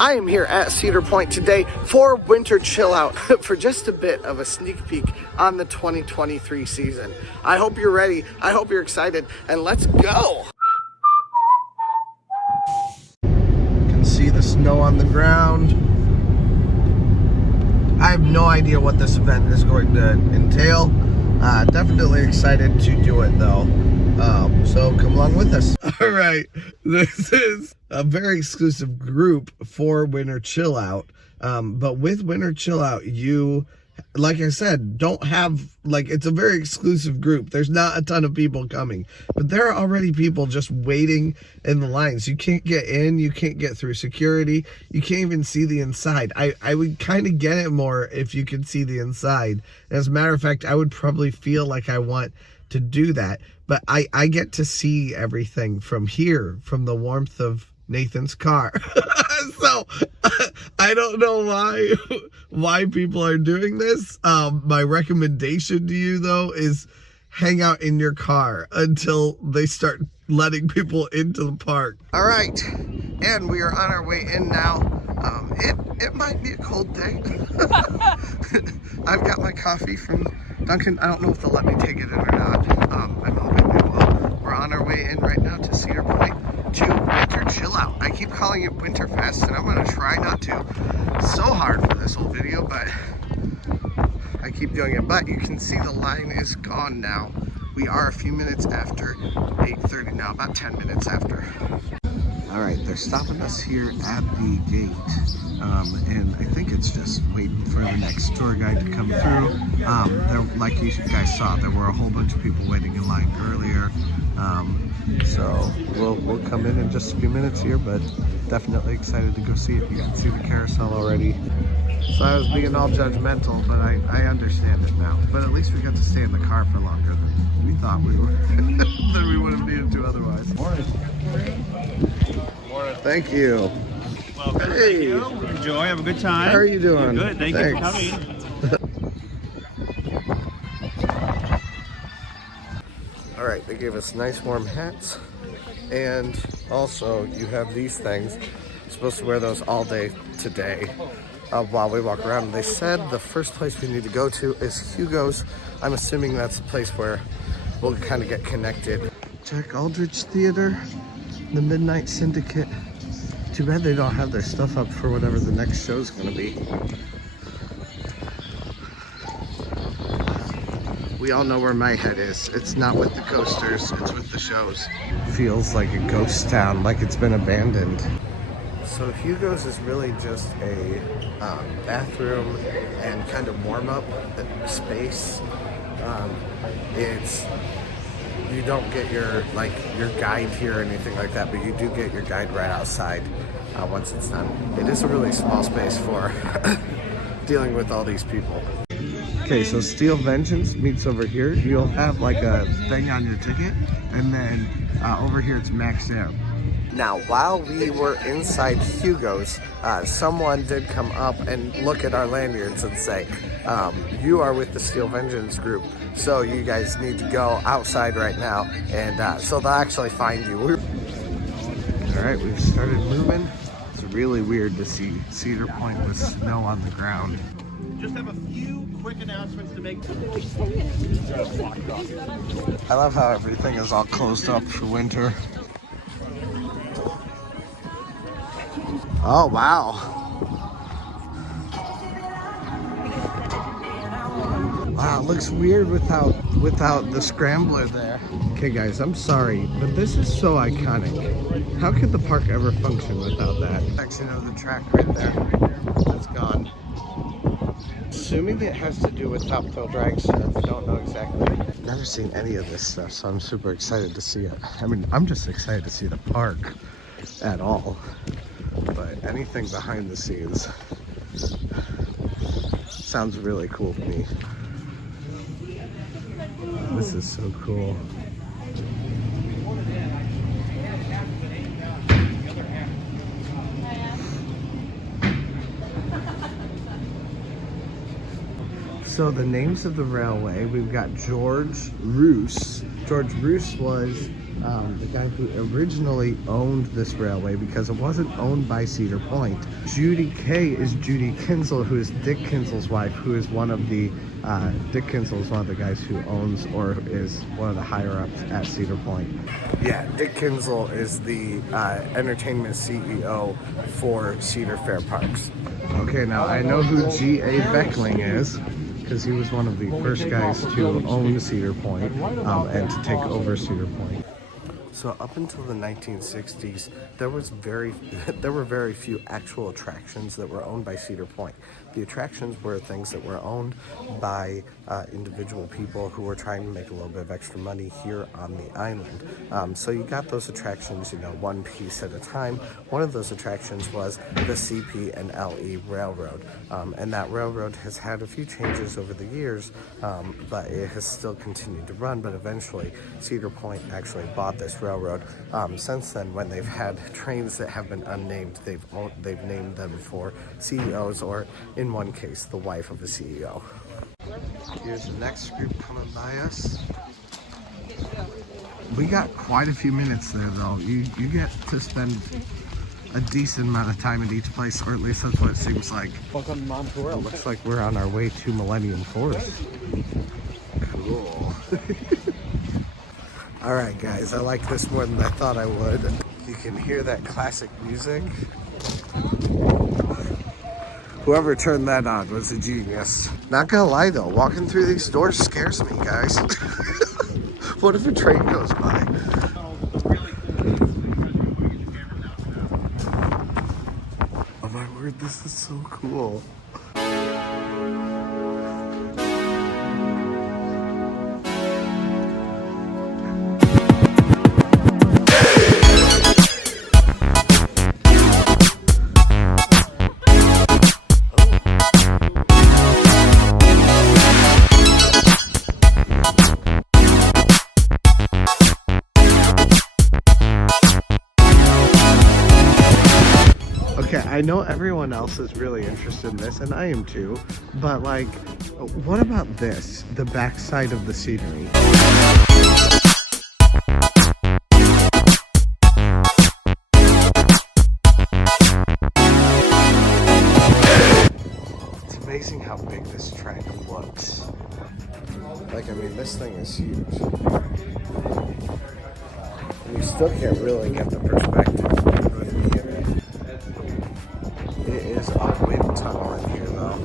I am here at Cedar Point today for winter chill out for just a bit of a sneak peek on the 2023 season. I hope you're ready. I hope you're excited, and let's go. You can see the snow on the ground. I have no idea what this event is going to entail. Definitely excited to do it though. So come along with us. All right, this is a very exclusive group for Winter Chill Out. But with Winter Chill Out, you, like I said, don't have, it's a very exclusive group. There's not a ton of people coming, but there are already people just waiting in the lines. You can't get in, you can't get through security, you can't even see the inside. I would kind of get it more if you could see the inside. As a matter of fact, I would probably feel like I want to do that, but I get to see everything from here, from the warmth of Nathan's car. So I don't know why people are doing this. My recommendation to you though is hang out in your car until they start letting people into the park. All right, and we are on our way in now. It might be a cold day. I've got my coffee from Dunkin'. I don't know if they'll let me take it in or not. I'm hoping they will. We're on our way in right now to Cedar Point to Winter Chill Out. I keep calling it Winterfest, and I'm gonna try not to so hard for this whole video, but I keep doing it. But you can see the line is gone now. We are a few minutes after 8:30 now, about 10 minutes after. All right, they're stopping us here at the gate. And I think it's just waiting for the next tour guide to come through. Like you guys saw, there were a whole bunch of people waiting in line earlier. So we'll come in just a few minutes here, but definitely excited to go see it. You can see the carousel already. So I was being all judgmental, but I understand it now. But at least we got to stay in the car for longer than we thought we were, than we would have needed to otherwise. Morning. Morning. Thank you. Welcome. Hey. Thank you. Enjoy. Have a good time. How are you doing? Good. Thanks. You for coming. All right, they gave us nice warm hats, and also you have these things. You're supposed to wear those all day today while we walk around. They said the first place we need to go to is Hugo's. I'm assuming that's the place where we'll kind of get connected. Jack Aldrich Theater, the Midnight Syndicate. Too bad they don't have their stuff up for whatever the next show's gonna be. We all know where my head is. It's not with the coasters, it's with the shows. Feels like a ghost town, like it's been abandoned. So Hugo's is really just a bathroom and kind of warm-up space. You don't get your guide here or anything like that, but you do get your guide right outside once it's done. It is a really small space for dealing with all these people. Okay, so Steel Vengeance meets over here. You'll have like a thing on your ticket, and then over here it's maxed out. Now, while we were inside Hugo's, someone did come up and look at our lanyards and say, you are with the Steel Vengeance group, so you guys need to go outside right now, and so they'll actually find you. All right, we've started moving. It's really weird to see Cedar Point with snow on the ground. Just have a few quick announcements to make. I love how everything is all closed up for winter. Oh, wow. Wow, it looks weird without the Scrambler there. Okay guys, I'm sorry, but this is so iconic. How could the park ever function without that? Section of the track right there, that's gone. Assuming it has to do with Top Thrill Dragster, I don't know exactly. I've never seen any of this stuff, so I'm super excited to see it. I mean, I'm just excited to see the park at all. But anything behind the scenes sounds really cool to me. This is so cool. So the names of the railway, we've got George Roos. George Roos was the guy who originally owned this railway, because it wasn't owned by Cedar Point. Judy Kay is Judy Kinsel, who is Dick Kinsel's wife, who is one of the Dick Kinsel is one of the guys who owns or is one of the higher ups at Cedar Point. Yeah, Dick Kinsel is the entertainment CEO for Cedar Fair Parks. Okay, now I know who G.A. Beckling is, because he was one of the first guys to own Cedar Point and to take over Cedar Point. So up until the 1960s, there were very few actual attractions that were owned by Cedar Point. The attractions were things that were owned by individual people who were trying to make a little bit of extra money here on the island. So you got those attractions, you know, one piece at a time. One of those attractions was the CP and LE Railroad, and that railroad has had a few changes over the years, but it has still continued to run. But eventually, Cedar Point actually bought this railroad. Since then, when they've had trains that have been unnamed, they've named them for CEOs, or in one case, the wife of the CEO. Here's the next group coming by us. We got quite a few minutes there, though. You get to spend a decent amount of time at each place, or at least that's what it seems like. It looks like we're on our way to Millennium Forest. Cool. All right, guys, I like this more than I thought I would. You can hear that classic music. Whoever turned that on was a genius. Not gonna lie though, walking through these doors scares me, guys. What if a train goes by? Oh my word, this is so cool. I know everyone else is really interested in this, and I am too, but like, what about this? The backside of the scenery. It's amazing how big this track looks. Like, I mean, this thing is huge. And you still can't really get the perspective. It is a wind tunnel in here, though.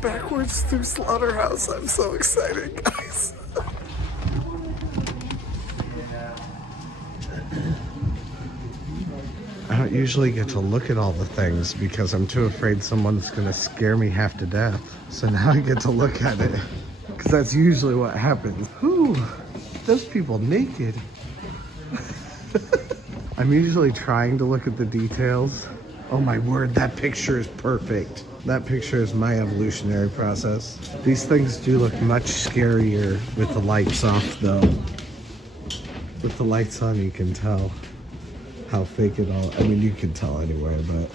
Backwards through Slaughterhouse. I'm so excited, guys. I don't usually get to look at all the things because I'm too afraid someone's gonna scare me half to death. So now I get to look at it because that's usually what happens. Whew, those people naked. I'm usually trying to look at the details. Oh my word, that picture is perfect. That picture is my evolutionary process. These things do look much scarier with the lights off though. With the lights on, you can tell how fake it all, I mean, you can tell anyway, but.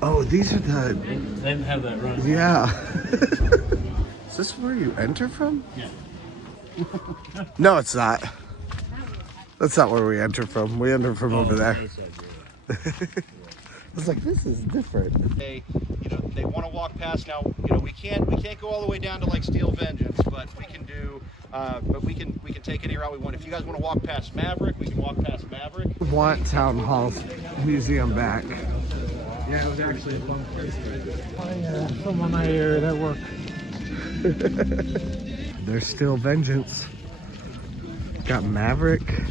Oh, these are the. They didn't have that run. Yeah. Is this where you enter from? Yeah. No, it's not. That's not where we enter from. We enter from over there. I was like, this is different. They want to walk past now. We can't go all the way down to like Steel Vengeance, but we can do But we can take any route we want. If you guys want to walk past Maverick, we can walk past Maverick. Want Town Hall Museum back. Yeah, it was actually a fun place. Some on my area that worked. There's still Vengeance. Got Maverick.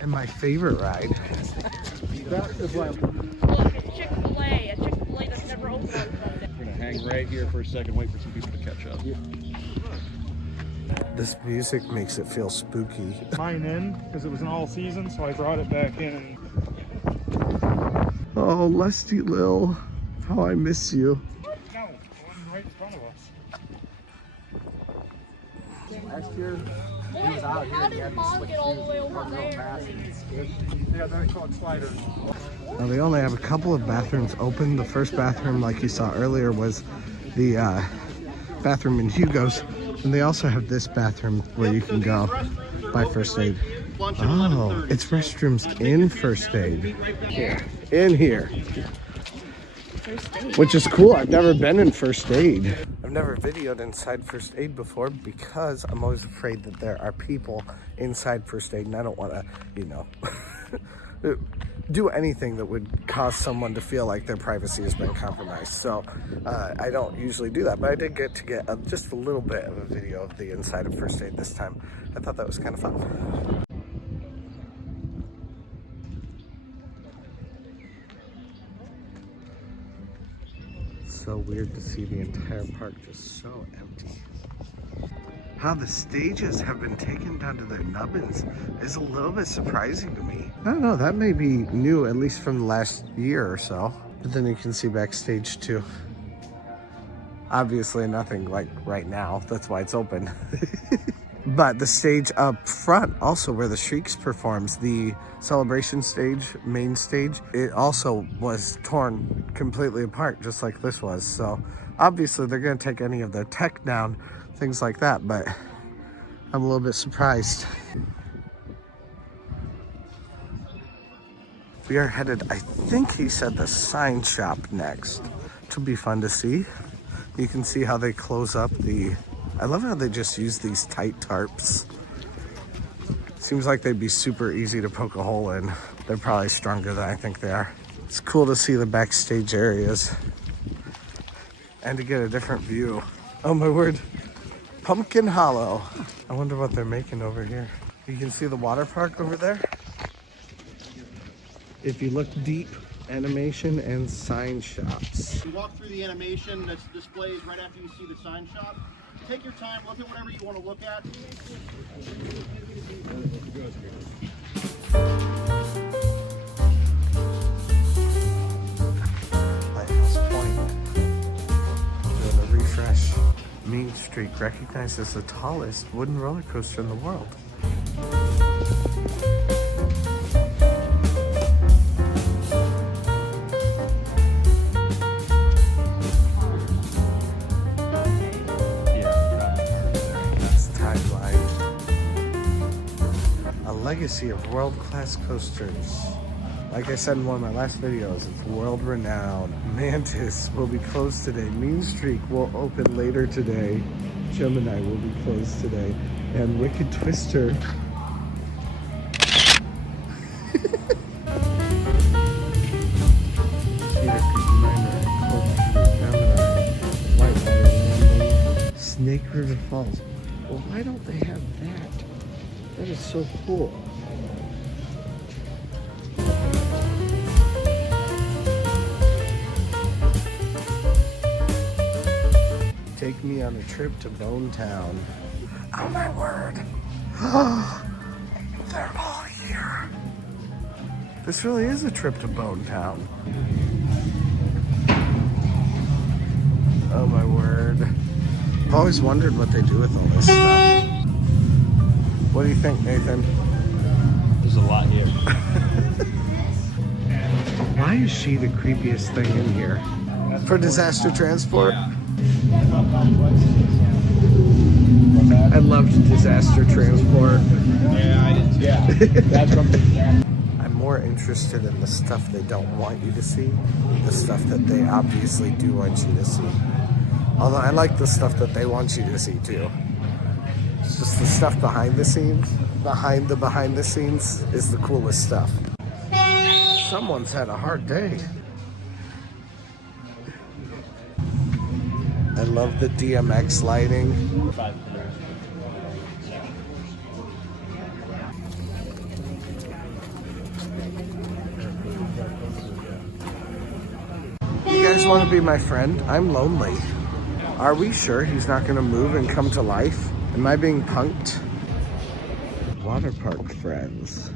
And my favorite ride. That is why Look, it's Chick-fil-A. A Chick-fil-A that's never opened on Sunday. We're gonna hang right here for a second, wait for some people to catch up. This music makes it feel spooky. mine in because it was an all season, so I brought it back in. And Oh, Lusty Lil, how I miss you. no, one right in front of us. Last year, he was out here. How did Mom get all the way over there? Yeah, they're called sliders. Now they only have a couple of bathrooms open. The first bathroom, like you saw earlier, was the bathroom in Hugo's. And they also have this bathroom where you can go by First Aid. Oh, it's restrooms in First Aid. Here, in here. Which is cool. I've never been in First Aid. I've never videoed inside First Aid before because I'm always afraid that there are people inside First Aid and I don't want to, you know, do anything that would cause someone to feel like their privacy has been compromised. So I don't usually do that, but I did get to get just a little bit of a video of the inside of First Aid this time. I thought that was kind of fun. So weird to see the entire park just so empty. How the stages have been taken down to their nubbins is a little bit surprising to me. I don't know, that may be new, at least from the last year or so. But then you can see backstage too. Obviously nothing like right now, that's why it's open. But the stage up front, also where the Shrieks performs, the celebration stage, main stage, it also was torn completely apart, just like this was. So obviously they're gonna take any of their tech down, things like that, but I'm a little bit surprised. We are headed, I think he said the sign shop next, which will be fun to see. You can see how they close up the, I love how they just use these tight tarps. Seems like they'd be super easy to poke a hole in. They're probably stronger than I think they are. It's cool to see the backstage areas and to get a different view. Oh my word. Pumpkin Hollow. I wonder what they're making over here. You can see the water park over there. If you look deep, animation and sign shops. You walk through the animation that's displayed right after you see the sign shop. Take your time, look at whatever you want to look at. Lighthouse Point. Doing a refresh. Main Street, recognized as the tallest wooden roller coaster in the world. Legacy of world-class coasters. Like I said in one of my last videos, it's world-renowned. Mantis will be closed today. Mean Streak will open later today. Gemini will be closed today. And Wicked Twister. Snake River Falls. Well, why don't they have that? That is so cool. Take me on a trip to Bone Town. Oh my word. They're all here. This really is a trip to Bone Town. Oh my word. I've always wondered what they do with all this stuff. What do you think, Nathan? There's a lot here. Why is she the creepiest thing in here? For disaster transport? I loved disaster transport. Yeah, I did too. Yeah, that's from I'm more interested in the stuff they don't want you to see, the stuff that they obviously do want you to see. Although I like the stuff that they want you to see too. It's just the stuff behind the scenes. Behind the scenes is the coolest stuff. Someone's had a hard day. I love the DMX lighting. You guys want to be my friend? I'm lonely. Are we sure he's not going to move and come to life? Am I being punked? Water park friends.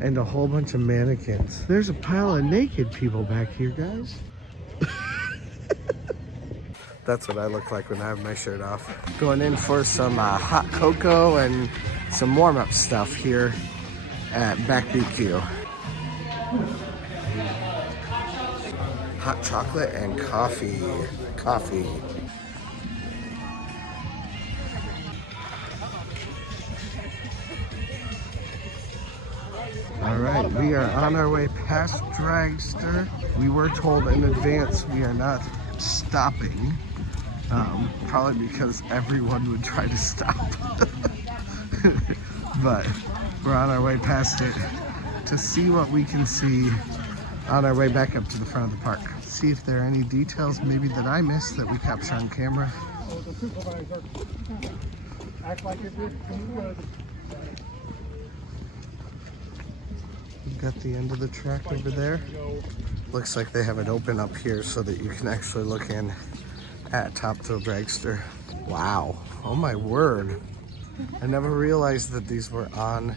And a whole bunch of mannequins. There's a pile of naked people back here, guys. That's what I look like when I have my shirt off. Going in for some hot cocoa and some warm-up stuff here at Back BQ. Hot chocolate and coffee. Coffee. All right, we are on our way past Dragster. We were told in advance we are not stopping. Probably because everyone would try to stop. But we're on our way past it to see what we can see on our way back up to the front of the park. See if there are any details maybe that I missed that we capture on camera. We've got the end of the track over there. Looks like they have it open up here so that you can actually look in at Top Thrill Dragster. Wow, oh my word. I never realized that these were on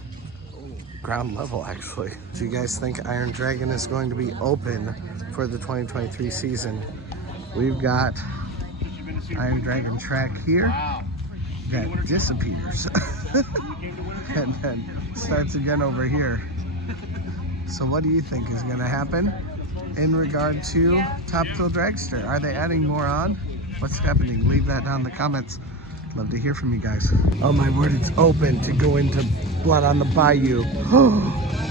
ground level actually. Do you guys think Iron Dragon is going to be open for the 2023 season? We've got Iron Dragon track here that disappears and then starts again over here. So what do you think is going to happen in regard to Top Thrill Dragster? Are they adding more on? What's happening? Leave that down in the comments. Love to hear from you guys. Oh my word, it's open to go into Blood on the Bayou.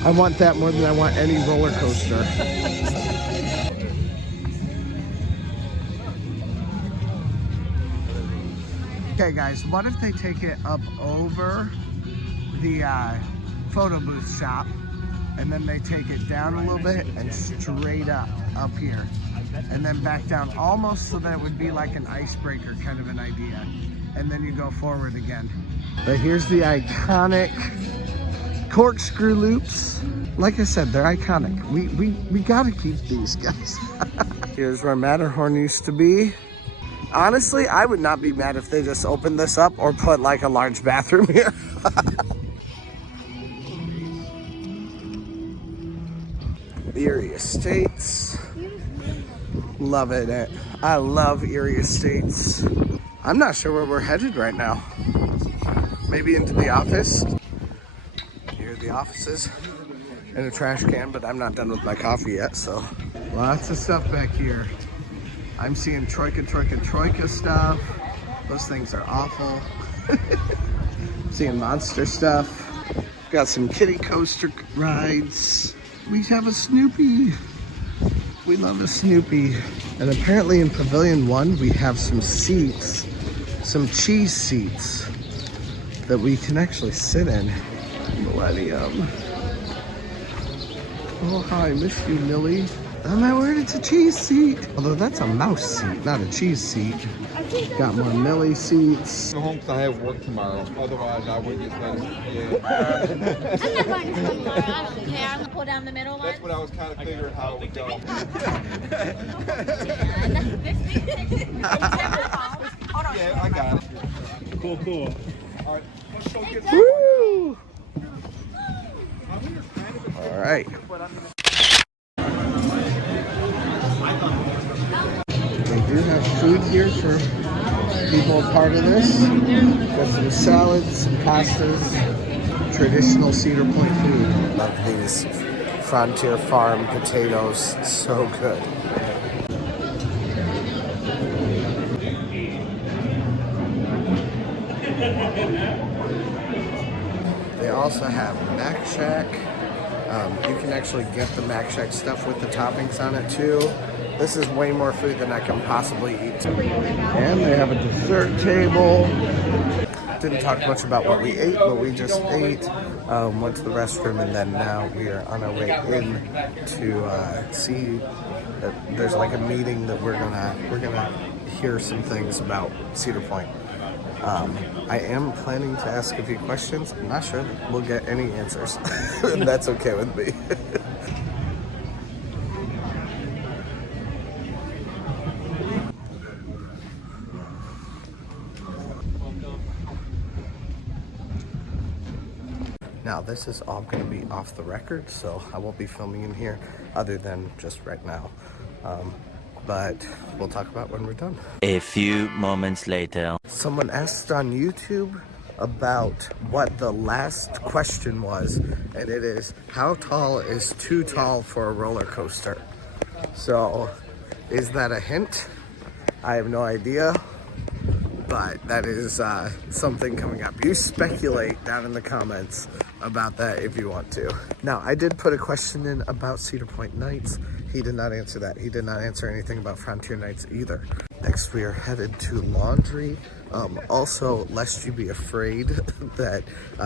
I want that more than I want any roller coaster. Okay guys, what if they take it up over the photo booth shop and then they take it down a little bit and straight up here and then back down almost so that it would be like an icebreaker kind of an idea, and then you go forward again. But here's the iconic Corkscrew Loops. Like I said, they're iconic. We gotta keep these guys. Here's where Matterhorn used to be. Honestly, I would not be mad if they just opened this up or put like a large bathroom here. Erie Estates. Love it. I love Erie Estates. I'm not sure where we're headed right now. Maybe into the office. Here are the offices and a trash can, but I'm not done with my coffee yet, so. Lots of stuff back here. I'm seeing Troika stuff. Those things are awful. Seeing monster stuff. Got some kiddie coaster rides. We have a Snoopy. We love a Snoopy. And apparently in Pavilion 1, we have some seats, some cheese seats that we can actually sit in. Millennium. Oh, hi, miss you, Millie. Oh my word, it's a cheese seat. Although that's a mouse seat, not a cheese seat. Got more Millie seats. Go home because I have work tomorrow. Otherwise, I would get better. Yeah. I'm not going to school tomorrow. I don't care. I'm going to pull down the middle one. That's what I was kind of figuring how it would go. Yeah, I got it. Cool. All right. Let's go get Woo! All right. They do have food here for people a part of this. Got some salads, some pastas, traditional Cedar Point food. Love these Frontier Farm potatoes, so good. They also have Mac Shack. You can actually get the Mac Shack stuff with the toppings on it too. This is way more food than I can possibly eat. And they have a dessert table. didn't talk much about what we ate, but we just ate, went to the restroom, and then now we are on our way in to see that there's like a meeting that we're gonna hear some things about Cedar Point. I am planning to ask a few questions. I'm not sure that we'll get any answers, and that's okay with me. Now, this is all going to be off the record, so I won't be filming in here other than just right now. But we'll talk about when we're done. A few moments later. Someone asked on YouTube about what the last question was, and it is, how tall is too tall for a roller coaster? So, is that a hint? I have no idea. But that is something coming up. You speculate down in the comments about that if you want to. Now, I did put a question in about Cedar Point Nights. He did not answer that. He did not answer anything about Frontier Nights either. Next, we are headed to laundry. Also, lest you be afraid that,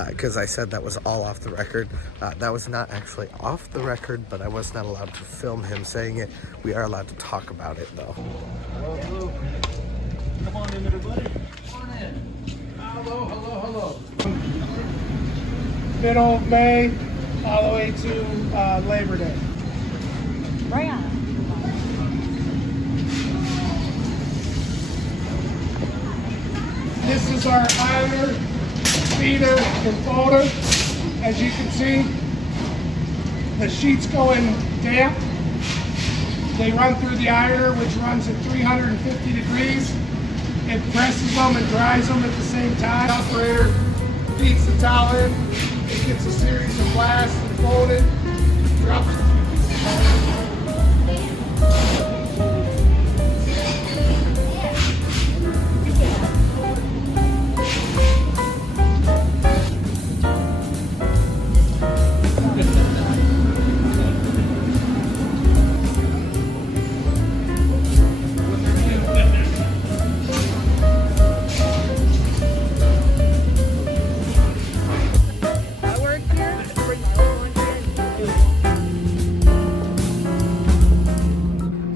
because I said that was all off the record, that was not actually off the record, but I was not allowed to film him saying it. We are allowed to talk about it, though. Hello. Come on in, everybody. Come on in. Hello, hello, hello. Middle of May, all the way to Labor Day. Right on. This is our ironer, feeder, and folder. As you can see, the sheets go in damp. They run through the ironer, which runs at 350 degrees. It presses them and dries them at the same time. The operator feeds the towel in. It gets a series of blasts and folded, drops it.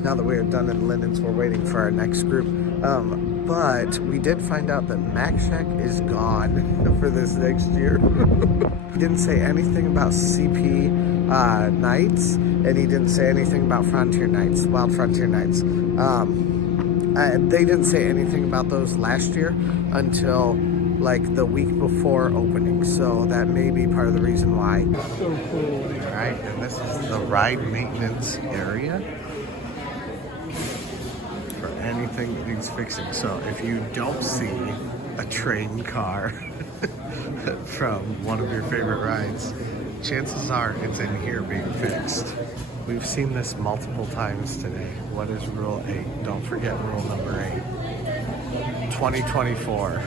Now that we are done in linens, we're waiting for our next group. But we did find out that Mac Shack is gone for this next year. He didn't say anything about CP Nights, and he didn't say anything about Frontier Nights, Wild Frontier Nights. They didn't say anything about those last year until like the week before opening, so that may be part of the reason why. So cool. All right, and this is the ride maintenance area for anything that needs fixing. So if you don't see a train car from one of your favorite rides, chances are it's in here being fixed. We've seen this multiple times today. What is Rule 8? Don't forget rule number 8. 2024.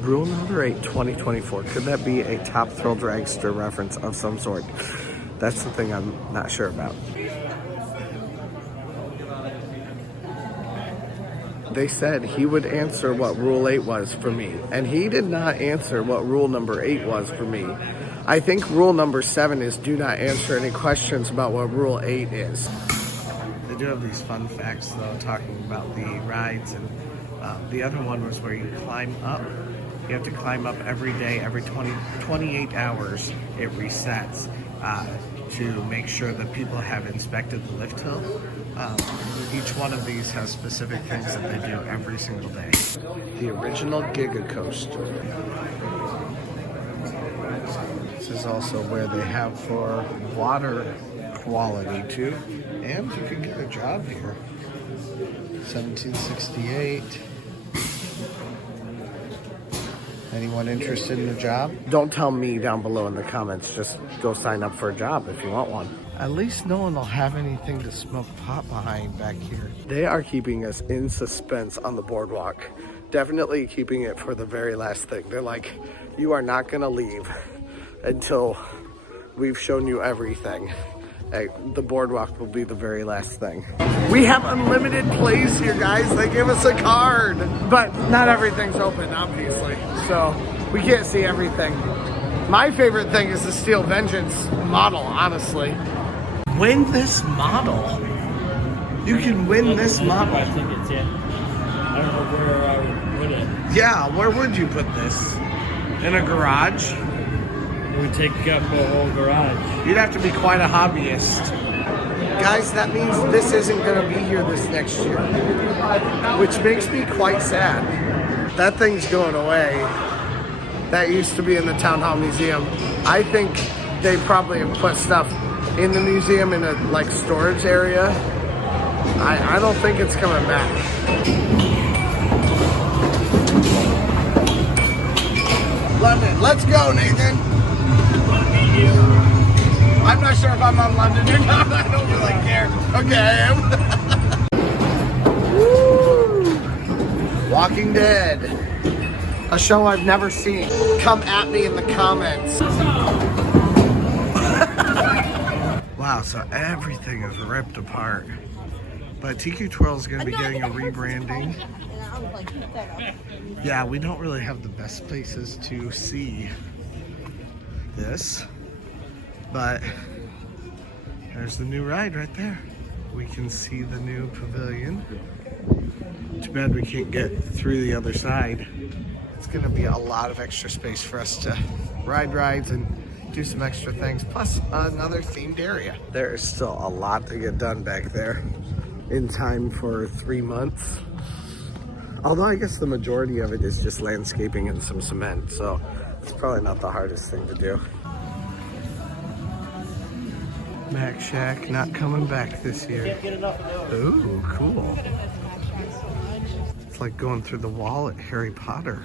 Rule number 8, 2024. Could that be a top Thrill Dragster reference of some sort? That's the thing I'm not sure about. They said he would answer what Rule 8 was for me, and he did not answer what Rule number 8 was for me. I think Rule number 7 is do not answer any questions about what Rule 8 is. They do have these fun facts, though, talking about the rides, and the other one was where you climb up. You have to climb up every day, every 28 hours, it resets to make sure that people have inspected the lift hill. Each one of these has specific things that they do every single day. The original Giga Coaster. This is also where they have for water quality too, and you can get a job here. 1768. Anyone interested in a job? Don't tell me down below in the comments. Just go sign up for a job if you want one. At least no one will have anything to smoke pot behind back here. They are keeping us in suspense on the boardwalk. Definitely keeping it for the very last thing. They're like, you are not gonna leave until we've shown you everything. the boardwalk will be the very last thing. We have unlimited plays here, guys. They give us a card. But not everything's open, obviously. So we can't see everything. My favorite thing is the Steel Vengeance model, honestly. Win this model. You can win this model. I think it's in. I don't know where I would put it. Yeah, where would you put this? In a garage? It would take up a whole garage. You'd have to be quite a hobbyist. Guys, that means this isn't going to be here this next year, which makes me quite sad. That thing's going away. That used to be in the Town Hall Museum. I think they probably have put stuff in the museum in a like storage area. I don't think it's coming back. London, let's go, Nathan. I'm not sure if I'm on London or not. I don't really care. Okay, I am. Woo! Walking Dead. A show I've never seen. Come at me in the comments. Wow, so everything is ripped apart. But TQ Twirl is going to be getting a rebranding. Yeah, we don't really have the best places to see this. But there's the new ride right there. We can see the new pavilion. Too bad we can't get through the other side. It's gonna be a lot of extra space for us to ride rides and do some extra things, plus another themed area. There is still a lot to get done back there in time for 3 months. Although I guess the majority of it is just landscaping and some cement, so it's probably not the hardest thing to do. Mac Shack not coming back this year. Ooh, cool. It's like going through the wall at Harry Potter.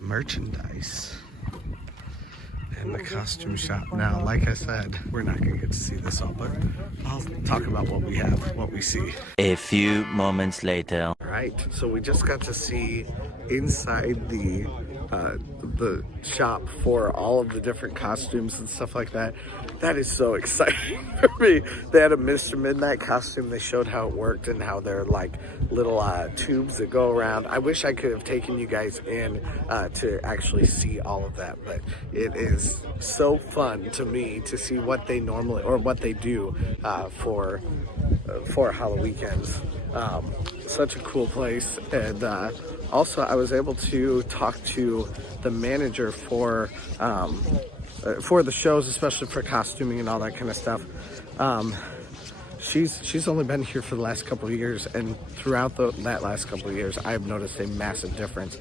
Merchandise. And the costume shop. Now, like I said, we're not gonna get to see this all, but I'll talk about what we have, what we see. A few moments later. Right, so we just got to see inside the shop for all of the different costumes and stuff like that. That is so exciting for me. They had a Mr. Midnight costume. They showed how it worked and how they're like little tubes that go around. I wish I could have taken you guys in to actually see all of that, but it is so fun to me to see what they normally, or what they do for Halloween weekends. Such a cool place. And also I was able to talk to the manager for the shows, especially for costuming and all that kind of stuff. She's only been here for the last couple of years, and throughout that last couple of years, I've noticed a massive difference.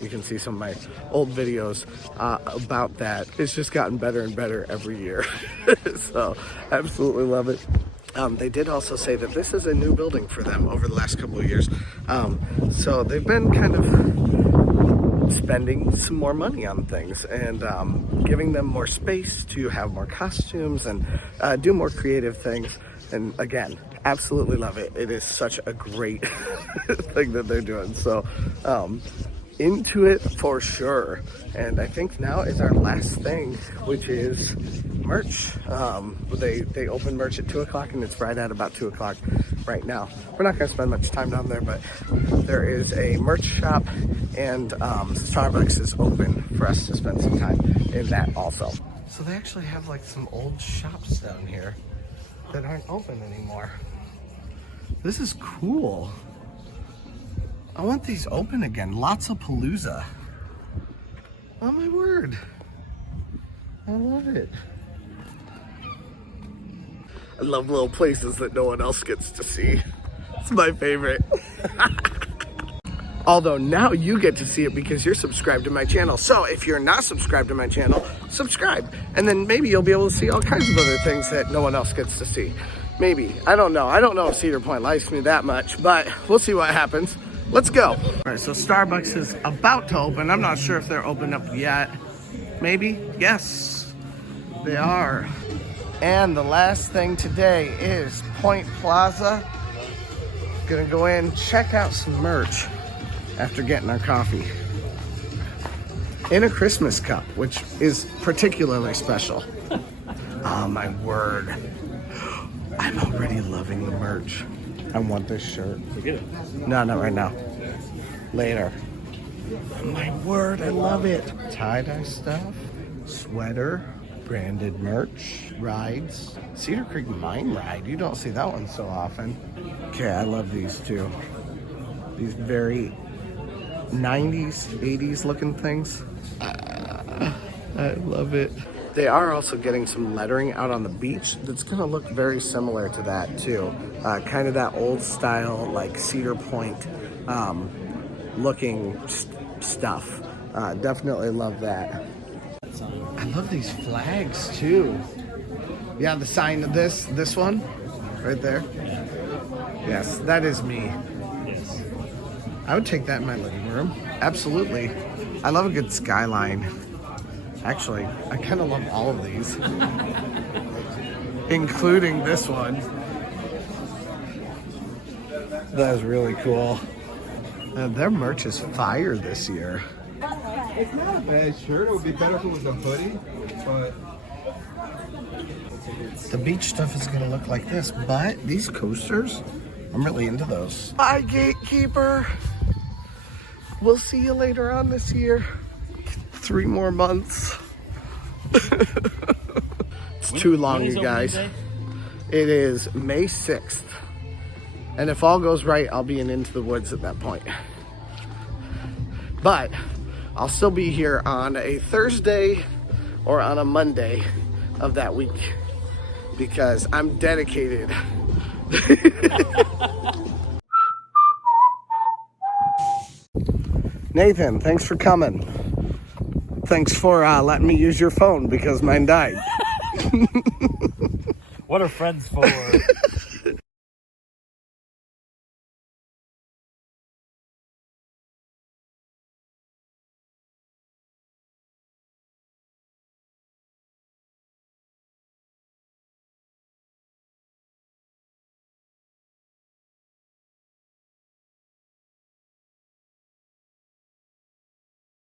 You can see some of my old videos about that. It's just gotten better and better every year. So absolutely love it. They did also say that this is a new building for them over the last couple of years. So they've been kind of spending some more money on things and giving them more space to have more costumes and do more creative things. And again, absolutely love it. It is such a great thing that they're doing. So into it for sure. And I think now is our last thing, which is merch. They open merch at 2 o'clock and it's right at about 2 o'clock right now. We're not gonna spend much time down there, but there is a merch shop, and Starbucks is open for us to spend some time in that also. So they actually have like some old shops down here that aren't open anymore. This is cool. I want these open again. Lots of Palooza. Oh my word. I love it. I love little places that no one else gets to see. It's my favorite. Although now you get to see it because you're subscribed to my channel. So if you're not subscribed to my channel, subscribe. And then maybe you'll be able to see all kinds of other things that no one else gets to see. Maybe. I don't know. I don't know if Cedar Point likes me that much, but we'll see what happens. Let's go. All right, so Starbucks is about to open. I'm not sure if they're open up yet. Maybe? Yes, they are. And the last thing today is Point Plaza. Gonna go in, check out some merch after getting our coffee. In a Christmas cup, which is particularly special. Oh my word. I'm already loving the merch. I want this shirt. Get it. No, not right now. Later. My word, I love it. Tie-dye stuff, sweater, branded merch, rides. Cedar Creek Mine Ride. You don't see that one so often. Okay, I love these too. These very 90s, 80s looking things. I love it. They are also getting some lettering out on the beach that's gonna look very similar to that too. Kind of that old style, like Cedar Point looking stuff. Definitely love that. I love these flags too. Yeah, the sign of this one, right there. Yes, that is me. Yes. I would take that in my living room. Absolutely. I love a good skyline. Actually, I kind of love all of these, including this one. That is really cool. Their merch is fire this year. It's not a bad shirt. It would be better if it was a hoodie, but The beach stuff is gonna look like this, but these coasters, I'm really into those. Bye, Gatekeeper. We'll see you later on this year. 3 more months. It's too long, you guys. It is May 6th. And if all goes right, I'll be in Into the Woods at that point. But I'll still be here on a Thursday or on a Monday of that week because I'm dedicated. Nathan, thanks for coming. Thanks for letting me use your phone because mine died. What are friends for?